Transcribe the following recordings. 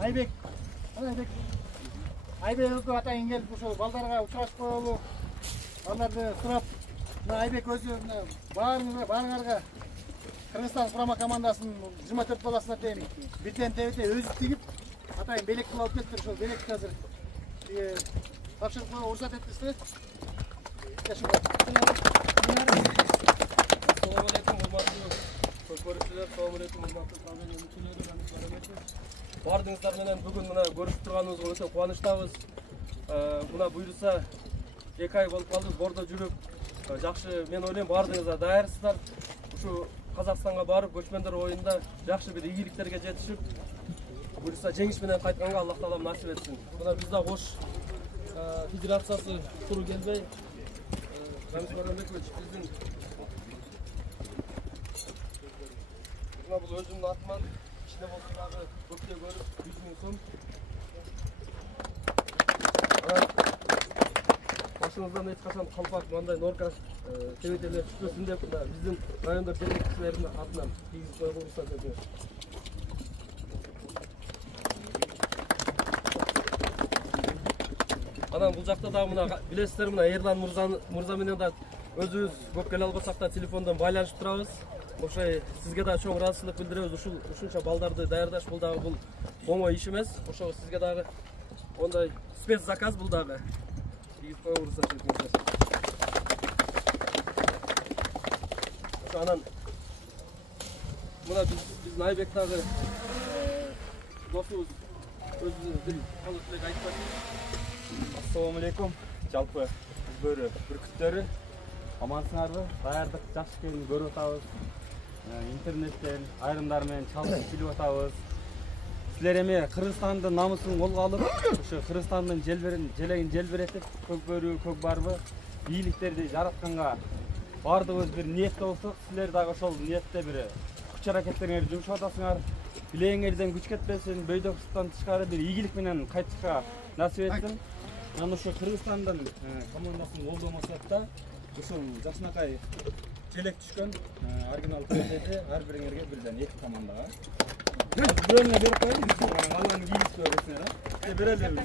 Айбек, Айбек атайын келіп, ошо балдарға учурашып коелу. Балдарды сурап, Айбек өзү баарыңарга Кыргызстан курама командасынын 24 баласына тең бирден тебете өзү тигип, атайын белекти алып келиптир. Ошол белекти азыр тапшырып коюуга уруксат этсеңиз. Assalomu alaykum, hurmatli ko'ruvchilar, assalomu alaykum, hurmatli televideniye. Bardingizlar менен бүгүн мына көрүшүп турганыбызга өтө кубанычтабыз. Мына буйрса 2 ай болуп калды, бордо жүрүп, жакшы, мен ойлойм бардыгыңыздар даярсыздар. Ушу Казакстанга барып, көчмөндөр оюнда жакшы бир ийгиликтерге жетишип, буйрса жеңиш менен кайтканга Аллах таалам насип этсин. Мына биз да Ош федерациясы туру келбей, Рамис Барамбекович биздин бул өзүмдүн атыман ичинде болсо дагы көпкө көрүп 100 000 сом. Башыңыздан эч качан калпак мындай норка тебетелер түшпөсүн деп биздин райондор жетекчилеринин атынан тийгизип коюуга уруксат этиңиз. Анан бул жакта дагы мына билесиздер, мына Эрлан мырза менен да өзүбүз көп келе албасак да телефондон байланышып турабыз. Ошо сизге да чоң ыраазычылык билдиребиз. Ушунча балдарды даярдаш бул дагы бул оңой иш эмес. Ошо сизге дагы ондай спец заказ бул дагы. Тийгип коюуга уруксат этиңиздер. Ошо анан мына биздин Айбек дагы досубуз өзүнүн колу тилек айтып атат. Assalomu alaykum. Жалпы бөрү бүркүттөрү амансыңарбы? Даярдык жакшы экенин көрүп атабыз. Интернеттен айрымдар менен чалышып билип атабыз. Силер эми Кыргызстандын намысын колго алып, ошо Кыргызстандын желегин желбиретип, көк бөрү, көк барбы ийгиликтерди жаратканга бардыгыбыз бир ниетте болсок, силер дагы ошол ниетте бир күч аракеттериңерди жумшап атасыңар. Билегиңерден күч кетпесин, бөйдөктүктөн тышкары бир ийгилик менен кайтышка насип этсин. Мен ошо Кыргызстандын командасын колдомосок да, ушул жакшынакай желек түшкөн оригинал билетти ар бириңерге бирден 2 командага. Бөлүнө берип коюң, алган кийип көрөсүңөр, берелер бизге.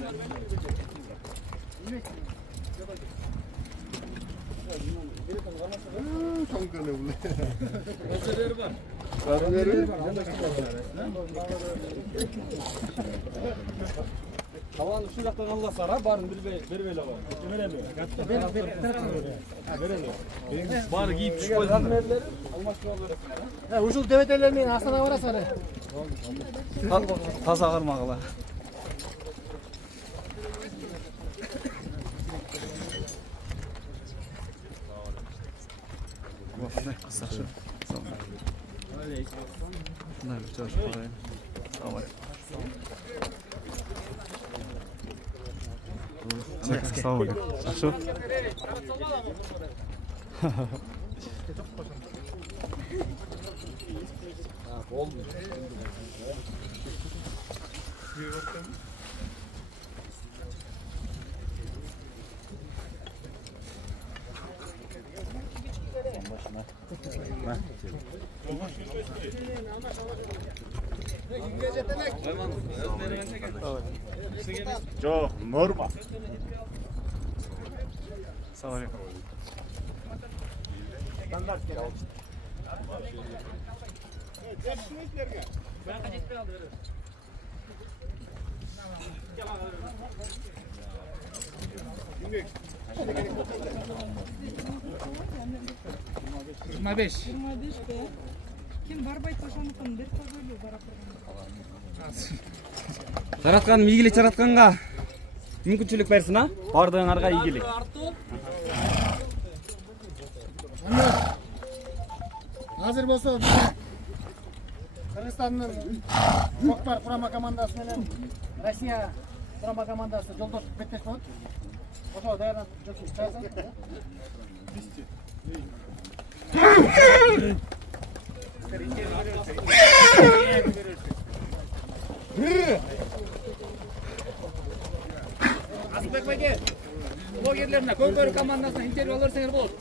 Таваны ушул жактан алсаңар, баарын бербей алабы. Берели. Берели. Баары кийип түшүп койду. Алмашып бересиңер. Ушул тебетелер менен Астанага барасыңар. Таза кармагыла. Саша. Şunlar bir çalışma parayı. Tamam. Sağ ol. Şu. Çok normal. Sağ olun. Standart gel. Kim barbayt ошонукун бир көбөлү барап Жараткан ийгилик жаратканга мүмкүнчүлүк берсин, а? Бардыгыңарга ийгилик. Азыр болсо Кыргызстандын Көкпар курама командасы менен Россия курама командасы жолдоштук беттеш болот. Ошо даярданып жүрүшүбүз. Асылбек байке, блогерлеріне көкбөрү командасына интервью алып берсеңер болот.